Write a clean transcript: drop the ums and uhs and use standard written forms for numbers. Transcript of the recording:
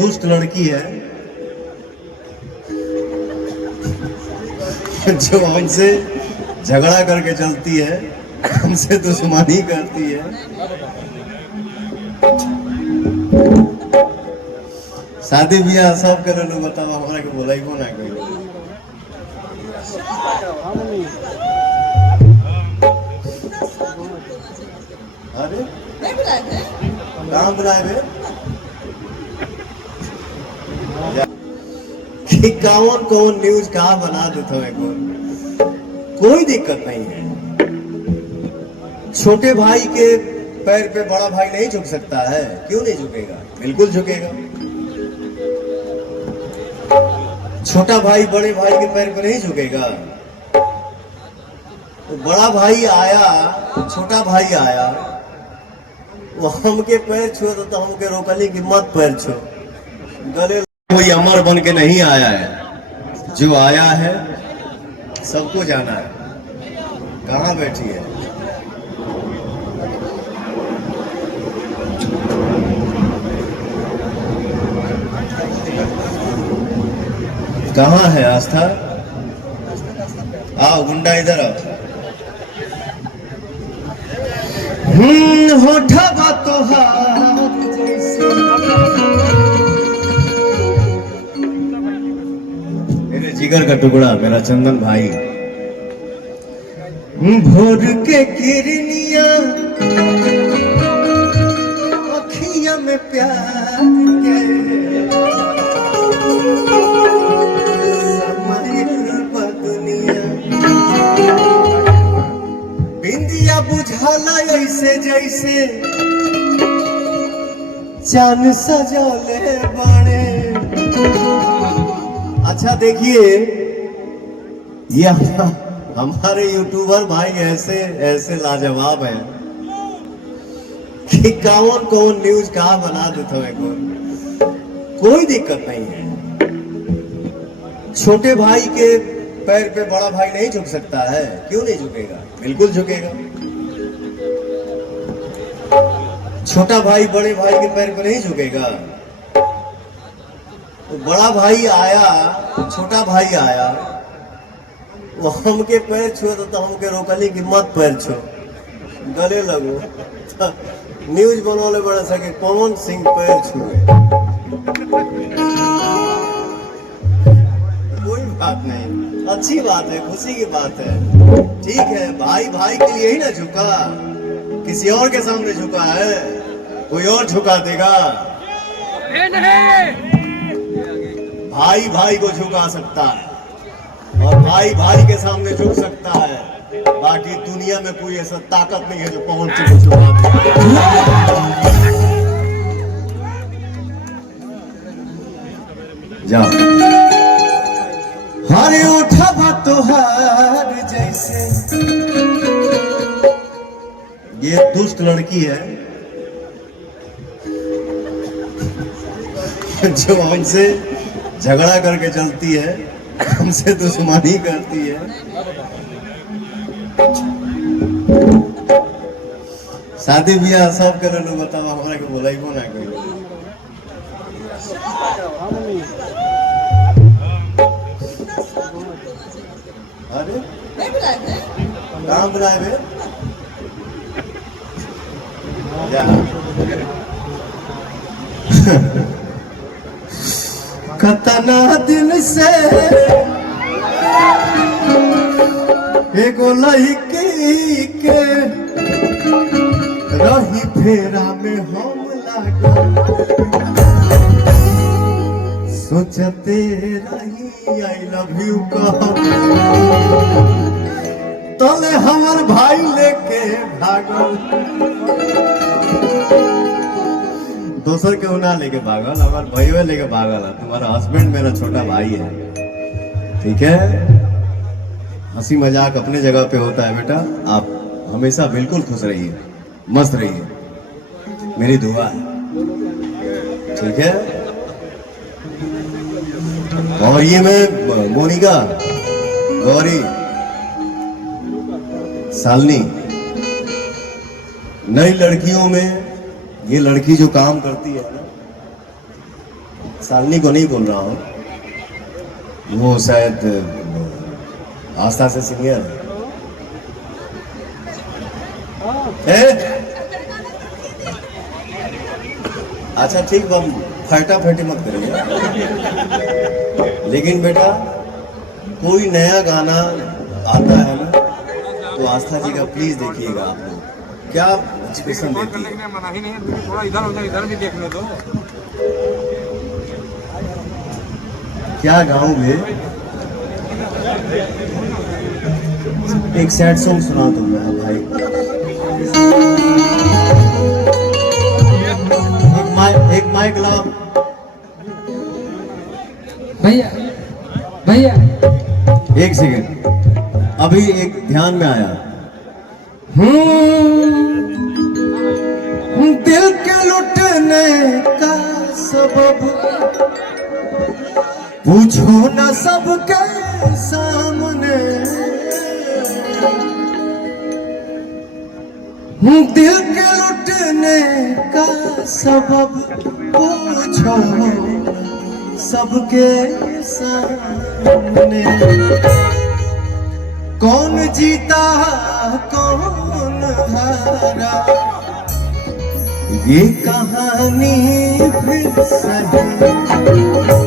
दुष्ट लड़की है जो हमसे झगड़ा करके चलती है, हमसे दुश्मनी करती है। शादी ब्याह सब करे लो, बताओ हमारा के बोला ही कौन है कोई? अरे कहाँ बुलाए बे? कि कौन कौन न्यूज कहाँ बना देता है कोई दिक्कत नहीं है। छोटे भाई के पैर पे बड़ा भाई नहीं झुक सकता है? क्यों नहीं झुकेगा? बिल्कुल झुकेगा। छोटा भाई बड़े भाई के पैर पे नहीं झुकेगा? तो बड़ा भाई आया, छोटा भाई आया, वो हमके पैर छुए तो हमके रोकने की मत पैर छो। गले कोई अमर बन के नहीं आया है, जो आया है सबको जाना है। कहाँ बैठी है? कहाँ है आस्था? आओ गुंडा इधर आओ। होठा तोहार जैसे मेरे जिगर का टुकड़ा, मेरा चंदन भाई। भोर के किरनिया अखियां में प्यार के बिंदिया बुझाला ऐसे जैसे चांद सजौले बने। अच्छा देखिए, ये हमारे यूट्यूबर भाई ऐसे ऐसे लाजवाब हैं कि कौन कौन न्यूज कहाँ बना देता है कोई दिक्कत नहीं है। छोटे भाई के पैर पे बड़ा भाई नहीं झुक सकता है? क्यों नहीं झुकेगा? बिल्कुल झुकेगा। छोटा भाई बड़े भाई के पैर पे नहीं झुकेगा? तो बड़ा भाई आया, छोटा भाई आया, वो हमके पैर छुए तो हमके रोकने की मत पैर छो। गले लगो न्यूज बनोले बड़ा सा कि पवन सिंह पैर छुए। कोई बात नहीं, अच्छी बात है, खुशी की बात है। ठीक है, भाई भाई के लिए ही ना झुका, किसी और के सामने झुका है? कोई और झुका देगा? भाई भाई को झुका सकता है और भाई भाई के सामने झुक सकता है। बाकी दुनिया में कोई ऐसा ताकत नहीं है जो पवन सिंह को झुका दे। जाओ। हरे उठा तोहार जैसे, ये दुष्ट लड़की है जो हमसे झगड़ा करके चलती है, हमसे दुश्मनी करती है। शादी ब्याह सब करे लो, बताओ हमारा के बोला ही कौन है कोई? अरे कहाँ बुलाए बे? कतना दिन से एगो लड़की के रही फेरा में हम लागल, सोचते रही आई लव यू कह, तले हमार भाई लेके भागल। दोसर क्यों ना लेके भागल, हमारे भाइयों लेके भागल है। तुम्हारा हस्बैंड मेरा छोटा भाई है, ठीक है? हंसी मजाक अपने जगह पे होता है बेटा। आप हमेशा बिल्कुल खुश रहिए, मस्त रहिए, मेरी दुआ है, ठीक है? और ये मैं मोनिका, गौरी, सालनी, नई लड़कियों में ये लड़की जो काम करती है ना, शालिनी को नहीं बोल रहा हूँ, वो शायद आस्था से सीनियर है। अच्छा ठीक, हम फटा फटी मत करिए, लेकिन बेटा कोई नया गाना आता है ना तो आस्था जी का प्लीज देखिएगा। आप लोग क्या एक्सप्रेशन देती है। मना ही नहीं है, थोड़ा इधर उधर इधर भी देखने दो। क्या गाओगे? एक सैड सॉन्ग सुना दो मैं भाई। एक माइक लाओ भैया भैया। एक सेकेंड, अभी एक ध्यान में आया। दिल के लुटने का सबब पूछो न सबके सामने, दिल के लुटने का सबब पूछो सबके सामने। कौन जीता कौन हारा ये कहानी फिर सही